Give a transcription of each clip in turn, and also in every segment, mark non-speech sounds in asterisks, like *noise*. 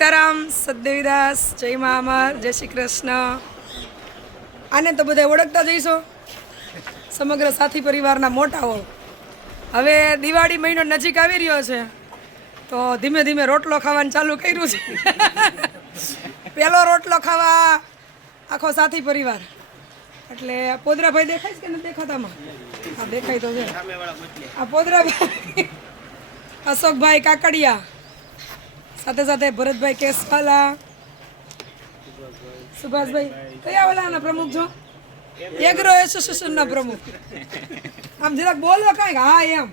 સીતારામ, સદદેવીદાસ, જય મા જય શ્રી કૃષ્ણ. આને તો બધા ઓળખતા જઈશો સમગ્ર સાથી પરિવારના મોટાઓ. હવે દિવાળી મહિનો નજીક આવી રહ્યો છે, તો ધીમે ધીમે રોટલો ખાવાનું ચાલુ કર્યું છે. *laughs* પહેલો રોટલો ખાવા આખો સાથી પરિવાર. એટલે પોદરાભાઈ દેખાય છે કે નથી દેખાતામાં? હા, દેખાય તો છે. આ પોદરાભાઈ, *laughs* અશોકભાઈ કાકડિયા. સાથે સાથે ભરતભાઈ કેસવાલા સુભાષભાઈ કયા ઓલાના પ્રમુખ છો? એગ્રો એસોસિએશનના પ્રમુખ. આમ જરાક બોલો કાંઈક હા એમ.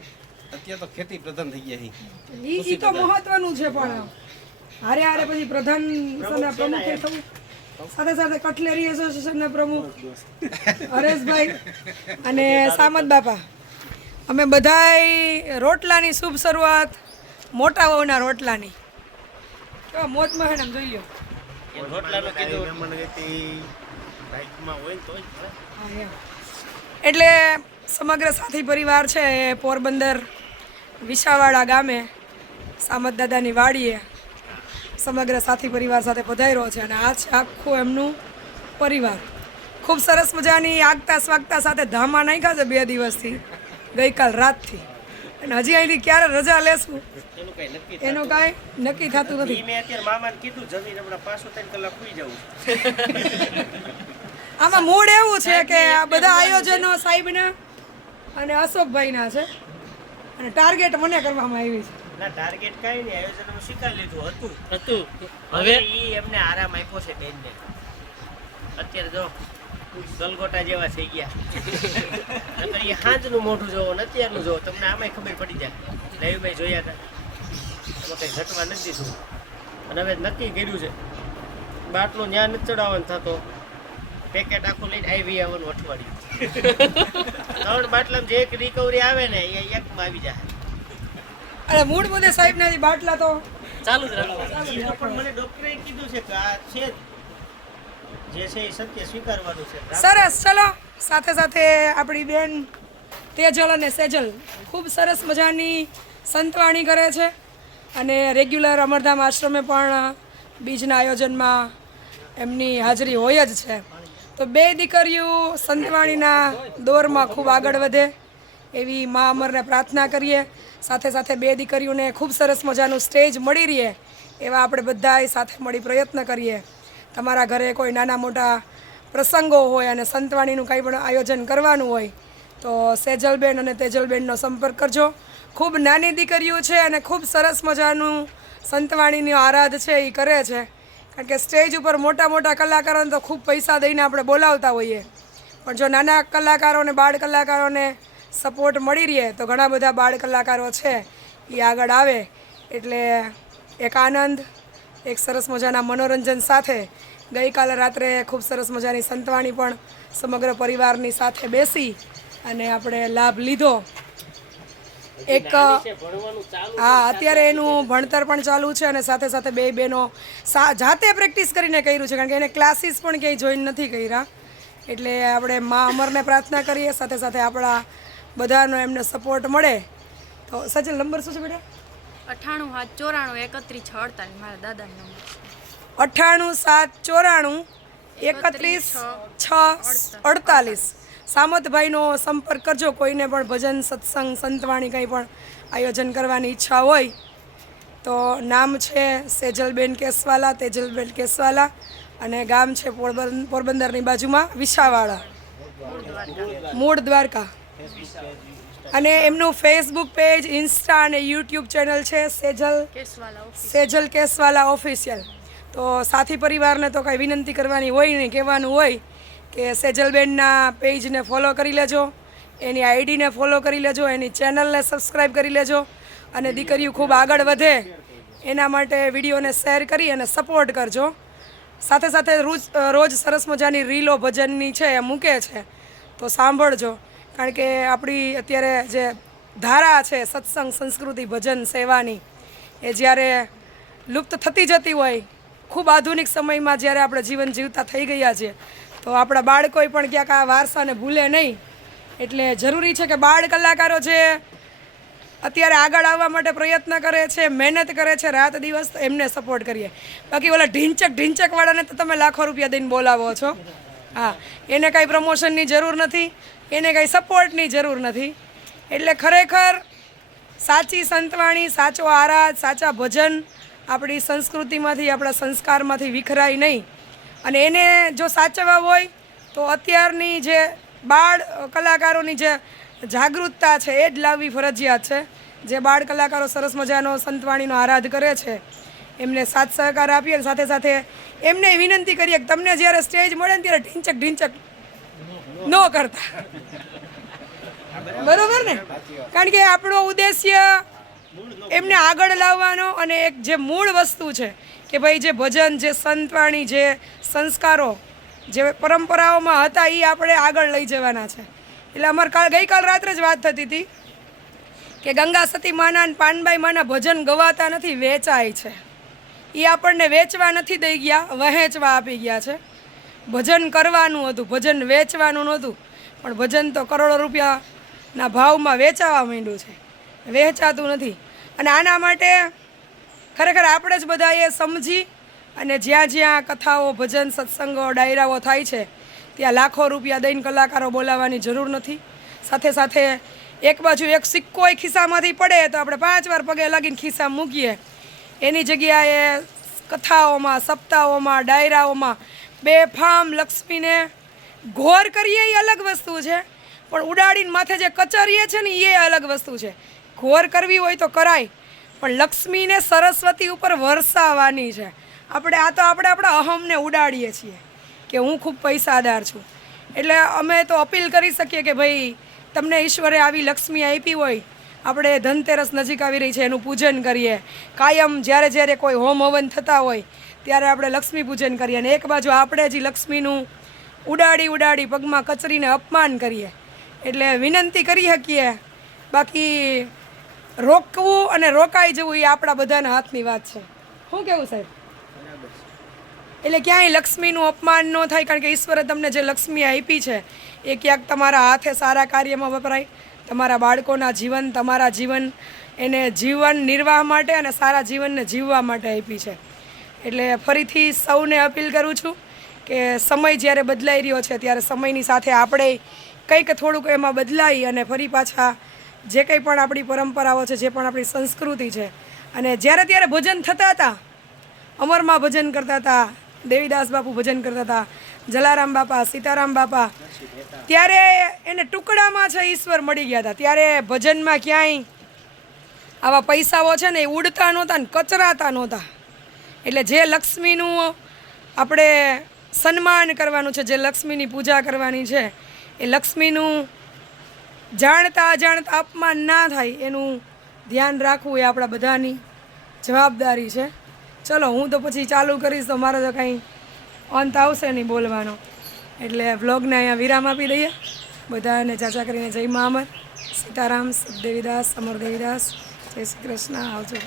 અત્યારે તો ખેતી પ્રધાન થઈ ગયા છે. ઈ ઈ તો મહત્વનું છે પણ. હારે હારે પછી પ્રધાન પ્રમુખે થવું. સાથે સાથે કટલેરી એસોસિએશનના પ્રમુખ હરેશભાઈ અને સામત બાપા. અમે બધાય રોટલાની શુભ શરૂઆત મોટા વહુના રોટલાની. કેવા મોજમાં છે ને જોઈ રોટલાનું કીધું. એટલે સમગ્ર સાથી પરિવાર છે એ પોરબંદર વિશાવાડા ગામે સામત દાદાની વાડીએ સમગ્ર સાથી પરિવાર સાથે પધાર્યો છે અને આ છે આખું એમનું પરિવાર. ખૂબ સરસ મજાની આગતા સ્વાગતા સાથે ધામા નાખ્યા છે બે દિવસથી. ગઈકાલ રાતથી. અને હજી અહીંથી ક્યારે રજા લેશું? એનું કઈ નક્કી એનું કાંઈ નક્કી થતું નથી. મેં અત્યારે મામાને કીધું જમીન હમણાં પાછું ત્રણ કલાક સુઈ જવું *laughs* આમાં મૂળ એવું છે કે આ બધા આયોજનો સાહેબના અને અશોકભાઈના છે. અને ટાર્ગેટ મને કરવામાં આવી છે. ના ટાર્ગેટ કઈ નહીં આયોજન હું સ્વીકારી લીધું હતું. હતું. હવે એ એમને આરામ આપ્યો છે બેનને. અત્યારે જો ગલગોટા જેવા થઈ ગયા. નકર એ હાંજનું મોઢું જોવો ને અત્યારનું જોવો તમને આમાંય ખબર પડી જાય. લાઈવમાં જોયા હતા. એમાં કંઈ ઘટવા નથી દીધું અને હવે નક્કી કર્યું છે. બાટલો ન્યા નથી ચડાવવાનો થતો. પેકેટ આખું લઈને આવી આવવાનું અઠવાડિયું. ત્રણ બાટલામાં જે એક રિકવરી આવે ને એ એકમાં આવી જાય. અરે મૂળ મુદ્દે સાહેબના ના બાટલા તો ચાલુ જ રાખો પણ મને ડોક્ટરે કીધું છે કે આ છે સરસ, ચલો. સાથે સાથે આપણી બેન તેજલ અને સેજલ ખૂબ સરસ મજાની સંતવાણી કરે છે અને રેગ્યુલર અમરધામ આશ્રમે પણ બીજના આયોજનમાં એમની હાજરી હોય જ છે. તો બે દીકરીઓ સંતવાણીના દોરમાં ખૂબ આગળ વધે એવી મા અમરને પ્રાર્થના કરીએ. સાથે સાથે બે દીકરીઓને ખૂબ સરસ મજાનું સ્ટેજ મળી રહે એવા આપણે બધાએ સાથે મળી પ્રયત્ન કરીએ. તમારા ઘરે કોઈ નાના મોટા પ્રસંગો હોય અને સંતવાણીનું કંઈ પણ આયોજન કરવાનું હોય, તો સેજલબેન અને તેજલબેનનો સંપર્ક કરજો. ખૂબ નાની દીકરીઓ છે અને ખૂબ સરસ મજાનું સંતવાણીની આરાધ છે એ કરે છે. કારણ કે સ્ટેજ ઉપર મોટા મોટા કલાકારોને તો ખૂબ પૈસા દઈને આપણે બોલાવતા હોઈએ. પણ જો નાના કલાકારોને, બાળ કલાકારોને સપોર્ટ મળી રહે, તો ઘણા બધા બાળ કલાકારો છે એ આગળ આવે. એટલે એક આનંદ એક સરસ મજાના મનોરંજન સાથે. ગઈકાલે રાત્રે ખૂબ સરસ મજાની સંતવાણી પણ સમગ્ર પરિવારની સાથે બેસી અને આપણે લાભ લીધો. એક હા અત્યારે એનું ભણતર પણ ચાલુ છે અને સાથે સાથે બે બહેનો સા જાતે પ્રેક્ટિસ કરીને કર્યું છે કારણ કે એને ક્લાસીસ પણ ક્યાંય જોઈન નથી કર્યા. એટલે આપણે મા અમરને પ્રાર્થના કરીએ સાથે સાથે આપણા બધાનો એમને સપોર્ટ મળે. તો સચિન નંબર શું છે બેટા? અઠ્ઠાણું સાત ચોરાણું એકત્રીસ છ અડતાલીસ મારા દાદાનો નંબર અઠ્ઠાણું સાત ચોરાણું એકત્રીસ છ અડતાલીસ. સામતભાઈનો સંપર્ક કરજો કોઈને પણ ભજન સત્સંગ સંતવાણી કંઈ પણ આયોજન કરવાની ઈચ્છા હોય તો નામ છે સેજલબેન કેસવાલા તેજલબેન કેસવાલા અને ગામ છે પોરબં પોરબંદરની બાજુમાં વિસાવાડા મૂળ દ્વારકા. અને એમનું ફેસબુક પેજ ઇન્સ્ટા અને યુટ્યુબ ચેનલ છે સેજલ કેસવાલા સેજલ કેસવાલા ઓફિશિયલ તો સાથી પરિવારને તો કાંઈ વિનંતી કરવાની હોય નહીં કહેવાનું હોય કે સેજલબેનના પેજને ફોલો કરી લેજો એની આઈડીને ફોલો કરી લેજો એની ચેનલને સબસ્ક્રાઈબ કરી લેજો અને દીકરીઓ ખૂબ આગળ વધે. એના માટે વિડીયોને શેર કરી અને સપોર્ટ કરજો. સાથે સાથે રોજ રોજ સરસ મજાની રીલો ભજનની છે એ મૂકે છે. તો સાંભળજો. કારણ કે આપણી અત્યારે જે ધારા છે, સત્સંગ, સંસ્કૃતિ, ભજન, સેવાની, એ જ્યારે લુપ્ત થતી જતી હોય, ખૂબ આધુનિક સમયમાં જ્યારે આપણે જીવન જીવતા થઈ ગયા છે તો આપણા બાળકોએ પણ ક્યાંક આ વારસાને ભૂલે નહીં. એટલે જરૂરી છે કે બાળ કલાકારો જે અત્યારે આગળ આવવા માટે પ્રયત્ન કરે છે, મહેનત કરે છે, રાત દિવસ એમને સપોર્ટ કરીએ. બાકી ઓલા ઢીંચક, ઢીંચકવાળાને તો તમે લાખો રૂપિયા દઈને બોલાવો છો. હા, એને કાંઈ પ્રમોશનની જરૂર નથી, એને કાંઈ સપોર્ટની જરૂર નથી. એટલે ખરેખર સાચી સંતવાણી, સાચો આરાધ, સાચા ભજન આપણી સંસ્કૃતિમાંથી, આપણા સંસ્કારમાંથી વિખરાય નહીં. અને એને જો સાચવવા હોય, તો અત્યારની જે બાળ કલાકારોની જે જાગૃતતા છે, એ જ લાવવી ફરજિયાત છે. જે બાળ કલાકારો સરસ મજાનો સંતવાણીનો આરાધ કરે છે એમને સાથ સહકાર આપીએ અને સાથે સાથે એમને વિનંતી કરીએ કે તમને જ્યારે સ્ટેજ મળે ને ત્યારે ઢીંચક ઢીંચક ન કરતા. બરોબર ને? કારણ કે આપણો ઉદ્દેશ્ય એમને આગળ લાવવાનો અને એક જે મૂળ વસ્તુ છે કે ભાઈ જે ભજન, જે સંતવાણી, જે સંસ્કારો, જે પરંપરાઓમાં હતા એ આપણે આગળ લઈ જવાના છે. એટલે અમારે કાલ ગઈકાલ રાત્રે જ વાત થતી હતી કે ગંગા સતી માના અને પાનબાઈ માના ભજન ગવાતા નથી, વેચાય છે. એ આપણને વેચવા નથી દઈ ગયા, વહેંચવા આપી ગયા છે. ભજન કરવાનું હતું, ભજન વેચવાનું નહોતું, પણ ભજન તો કરોડો રૂપિયાના ભાવમાં વેચાવા માંડ્યું છે. વેચાતું નથી. અને આના માટે ખરેખર આપણે જ બધાએ સમજી અને જ્યાં જ્યાં કથાઓ, ભજન, સત્સંગો, ડાયરાઓ થાય છે, ત્યાં લાખો રૂપિયા દઈને કલાકારો બોલાવવાની જરૂર નથી. સાથે સાથે એક બાજુ એક સિક્કો ખિસ્સામાંથી પડે તો આપણે પાંચ વાર પગે લાગીને ખિસ્સા મૂકીએ. એની જગ્યાએ કથાઓમાં, સપ્તાહોમાં, ડાયરાઓમાં બેફામ લક્ષ્મીને ઘોર કરીએ એ અલગ વસ્તુ છે, પણ ઉડાડીને માથે જે કચરીએ છે ને એ અલગ વસ્તુ છે. ઘોર કરવી હોય તો કરાય, પણ લક્ષ્મીને સરસ્વતી ઉપર વરસાવાની છે. આપણે આ તો આપણે આપણા અહમને ઉડાડીએ છીએ કે હું ખૂબ પૈસાદાર છું. એટલે અમે તો અપીલ કરી શકીએ કે ભાઈ, તમને ઈશ્વરે આવી લક્ષ્મી આપી હોય આપણે ધનતેરસ નજીક આવી રહી છે, એનું પૂજન કરીએ. કાયમ જ્યારે જ્યારે કોઈ હોમ હવન થતા હોય, ત્યારે આપણે લક્ષ્મી પૂજન કરીએ અને એક બાજુ આપણે જ લક્ષ્મીનું ઉડાડી ઉડાડી પગમાં કચરીને અપમાન કરીએ. એટલે વિનંતી કરી શકીએ. બાકી રોકવું અને રોકાઈ જવું એ આપણા બધાના હાથની વાત છે. શું કેવું સાહેબ? એટલે ક્યાંય લક્ષ્મીનું અપમાન ન થાય, કારણ કે ઈશ્વરે તમને જે લક્ષ્મી આપી છે, એ ક્યાંક તમારા હાથે સારા કાર્યમાં વપરાય. તમારા બાળકોના જીવન, તમારા જીવન એને જીવન નિર્વાહ માટે અને સારા જીવનને જીવવા માટે આપી છે. એટલે ફરીથી સૌને અપીલ કરું છું કે સમય જ્યારે બદલાઈ રહ્યો છે, ત્યારે સમયની સાથે આપણે કંઈક થોડુંક એમાં બદલાઈ અને ફરી પાછા જે કંઈ પણ આપણી પરંપરાઓ છે, જે પણ આપણી સંસ્કૃતિ છે, અને જ્યારે ત્યારે ભજન થતા હતા, અમરમાં ભજન કરતા હતા, દેવીદાસ બાપુ ભજન કરતા હતા જલારામ બાપા, સીતારામ બાપા. ત્યારે એને ટુકડામાં છે ઈશ્વર મળી ગયા હતા. ત્યારે ભજનમાં ક્યાંય આવા પૈસાઓ છે ને એ ઉડતા નહોતા ને કચરાતા નહોતા. એટલે જે લક્ષ્મીનું આપણે સન્માન કરવાનું છે, જે લક્ષ્મીની પૂજા કરવાની છે, એ લક્ષ્મીનું જાણતા અજાણતા અપમાન ના થાય એનું ધ્યાન રાખવું એ આપણા બધાની જવાબદારી છે. ચલો, હું તો પછી ચાલુ કરીશ, તો મારે તો કંઈ અંત આવશે નહીં બોલવાનો. એટલે વ્લોગને અહીંયા વિરામ આપી દઈએ. બધાને ચાચા કરીને જય મા અમર. સીતારામ, સુખદેવીદાસ અમર દેવીદાસ જય શ્રી કૃષ્ણ. આવજો.